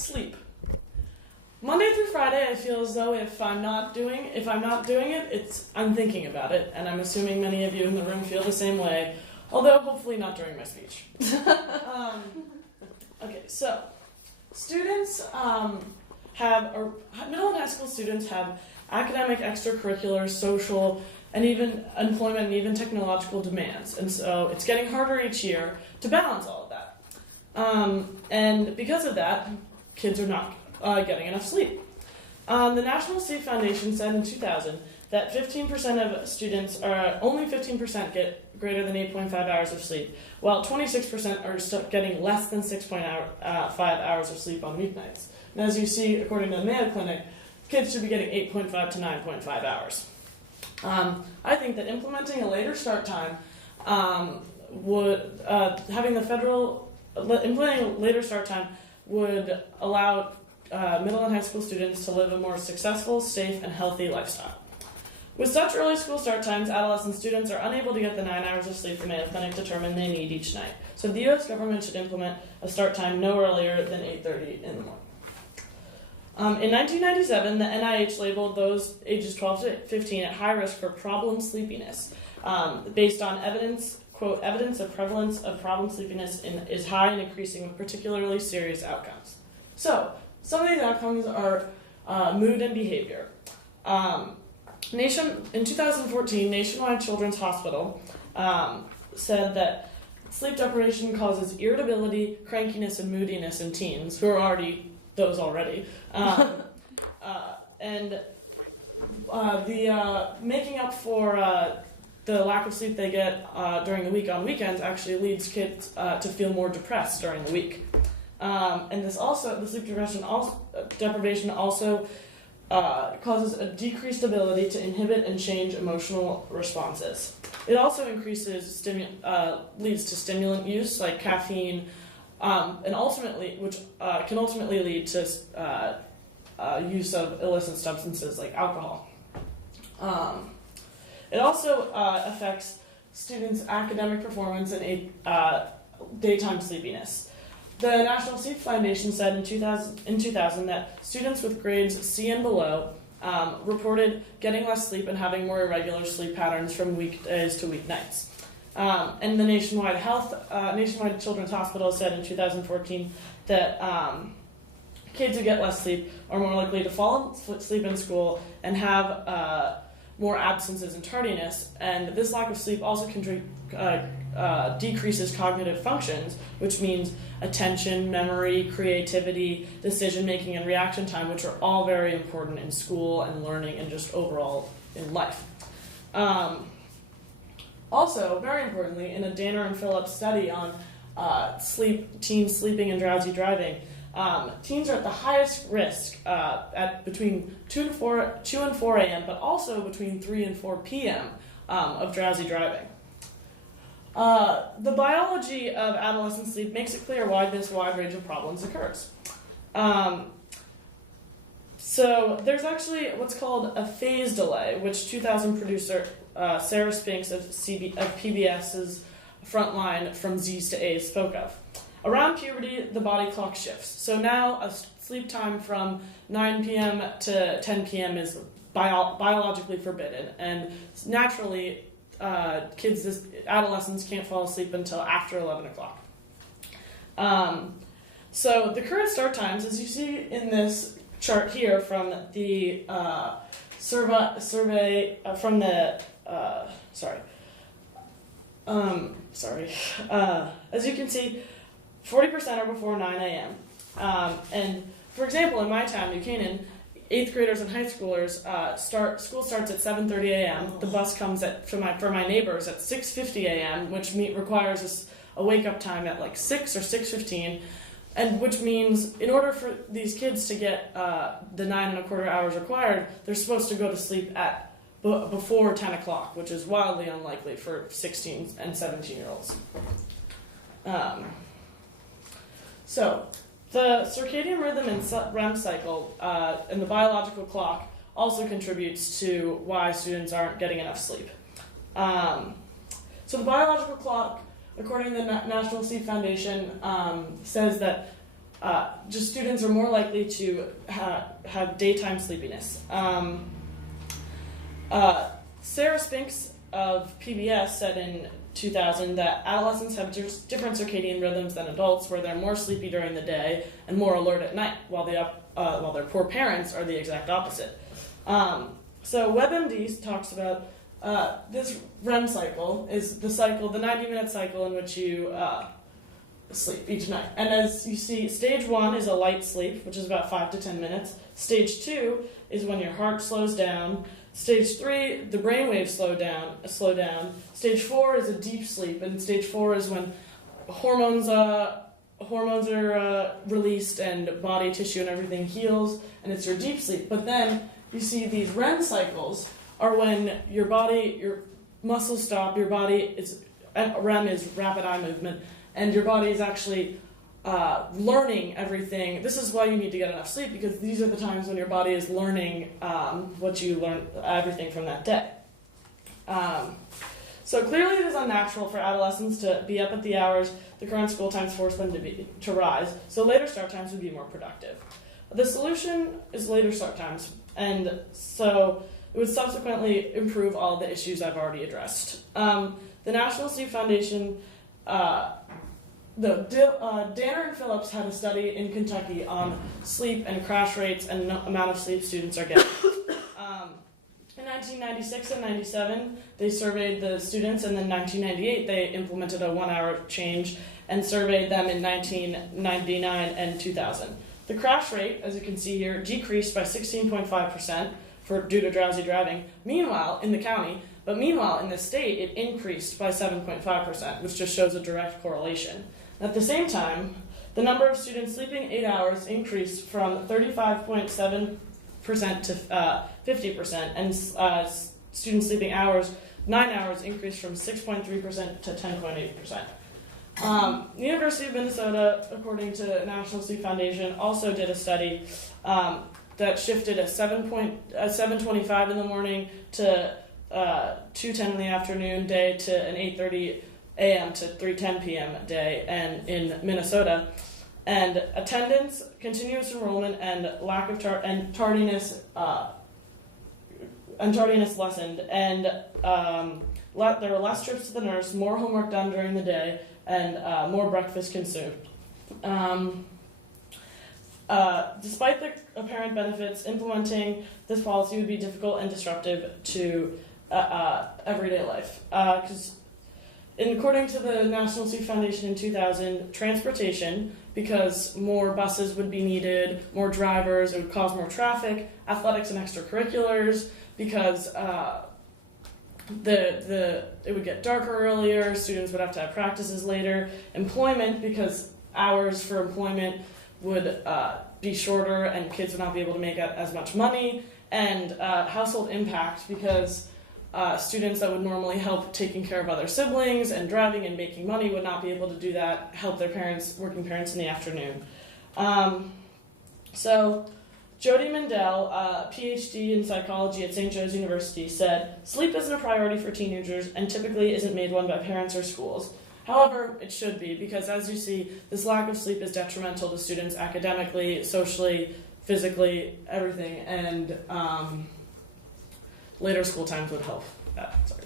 Sleep. Monday through Friday, I feel as though if I'm not doing it, I'm thinking about it, and I'm assuming many of you in the room feel the same way, although hopefully not during my speech. Okay, so students middle and high school students have academic, extracurricular, social, and even employment and even technological demands, and so it's getting harder each year to balance all of that. And because of that, kids are not getting enough sleep. The National Sleep Foundation said in 2000 that 15% of students only 15% get greater than 8.5 hours of sleep, while 26% are getting less than 6.5 hours of sleep on weeknights. And as you see, according to the Mayo Clinic, kids should be getting 8.5 to 9.5 hours. I think that implementing a later start time implementing a later start time would allow middle and high school students to live a more successful, safe, and healthy lifestyle. With such early school start times, adolescent students are unable to get the 9 hours of sleep the Mayo Clinic determined they need each night. So the U.S. government should implement a start time no earlier than 8:30 in the morning. In 1997, the NIH labeled those ages 12 to 15 at high risk for problem sleepiness, based on evidence, quote, evidence of prevalence of problem sleepiness is high and increasing with particularly serious outcomes. So, some of these outcomes are mood and behavior. In 2014, Nationwide Children's Hospital said that sleep deprivation causes irritability, crankiness, and moodiness in teens, who are already. Making up for the lack of sleep they get during the week on weekends actually leads kids to feel more depressed during the week. And the sleep deprivation also causes a decreased ability to inhibit and change emotional responses. It also leads to stimulant use like caffeine, and which can ultimately lead to use of illicit substances like alcohol. It also affects students' academic performance and daytime sleepiness. The National Sleep Foundation said in 2000 that students with grades C and below reported getting less sleep and having more irregular sleep patterns from weekdays to weeknights. And the Nationwide Children's Hospital said in 2014 that kids who get less sleep are more likely to fall asleep in school and have more absences and tardiness, and this lack of sleep also decreases cognitive functions, which means attention, memory, creativity, decision-making, and reaction time, which are all very important in school and learning and just overall in life. Also, very importantly, in a Danner and Phillips study on teens sleeping and drowsy driving, teens are at the highest risk at between 2 and 4 a.m., but also between 3 and 4 p.m. Of drowsy driving. The biology of adolescent sleep makes it clear why this wide range of problems occurs. So there's actually what's called a phase delay, which 2000 producer Sarah Spinks of PBS's Frontline from Z's to A's spoke of. Around puberty, the body clock shifts. So now a sleep time from 9 p.m. to 10 p.m. is biologically forbidden, and naturally, adolescents can't fall asleep until after 11 o'clock. So the current start times, as you see in this chart here from the survey from the as you can see, 40% are before 9 a.m. And for example, in my town, New Canaan, 8th graders and high schoolers school starts at 7:30 a.m. The bus comes for my neighbors at 6:50 a.m., which requires a wake up time at like 6 or 6:15, and which means in order for these kids to get the 9.25 hours required, they're supposed to go to sleep at before 10 o'clock, which is wildly unlikely for 16 and 17-year-olds. So the circadian rhythm and REM cycle and the biological clock also contributes to why students aren't getting enough sleep. So the biological clock, according to the National Sleep Foundation, says that just students are more likely to have daytime sleepiness. Sarah Spinks of PBS said in 2000 that adolescents have different circadian rhythms than adults, where they're more sleepy during the day and more alert at night, while their poor parents are the exact opposite. So WebMD talks about this REM cycle is the 90-minute cycle in which you sleep each night. And as you see, stage 1 is a light sleep, which is about 5 to 10 minutes. Stage 2 is when your heart slows down. Stage 3, the brainwaves slow down. Stage 4 is a deep sleep, and stage 4 is when hormones are released and body tissue and everything heals, and it's your deep sleep. But then you see these REM cycles are when your muscles stop, REM is rapid eye movement, and your body is actually learning everything. This is why you need to get enough sleep, because these are the times when your body is learning what you learned, everything from that day. So clearly it is unnatural for adolescents to be up at the hours the current school times force them to rise, so later start times would be more productive. The solution is later start times, and so it would subsequently improve all the issues I've already addressed. The National Sleep Foundation, Danner and Phillips had a study in Kentucky on sleep and crash rates and the amount of sleep students are getting. In 1996 and 97, they surveyed the students, and then 1998 they implemented a 1-hour change and surveyed them in 1999 and 2000. The crash rate, as you can see here, decreased by 16.5% due to drowsy driving. Meanwhile, in the county, but meanwhile in the state, it increased by 7.5%, which just shows a direct correlation. At the same time, the number of students sleeping 8 hours increased from 35.7% to 50%, and students sleeping 9 hours increased from 6.3% to 10.8%. The University of Minnesota, according to National Sleep Foundation, also did a study that shifted a 7:25 in the morning to 2:10 in the afternoon day to an 8:30 a.m. to 3:10 p.m. day, and in Minnesota, and attendance, continuous enrollment, and lack of tardiness lessened, and there were less trips to the nurse, more homework done during the day, and more breakfast consumed. Despite the apparent benefits, implementing this policy would be difficult and disruptive to everyday life. According to the National Sleep Foundation in 2000, transportation, because more buses would be needed, more drivers, it would cause more traffic, athletics and extracurriculars, because it would get darker earlier, students would have to have practices later, employment, because hours for employment would be shorter and kids would not be able to make as much money, and household impact, because students that would normally help taking care of other siblings and driving and making money would not be able to do that, help their working parents in the afternoon. So Jody Mendel, PhD in psychology at St. Joe's University, said, "Sleep isn't a priority for teenagers and typically isn't made one by parents or schools. However, it should be, because as you see, this lack of sleep is detrimental to students academically, socially, physically, everything, and later school times would help." Sorry.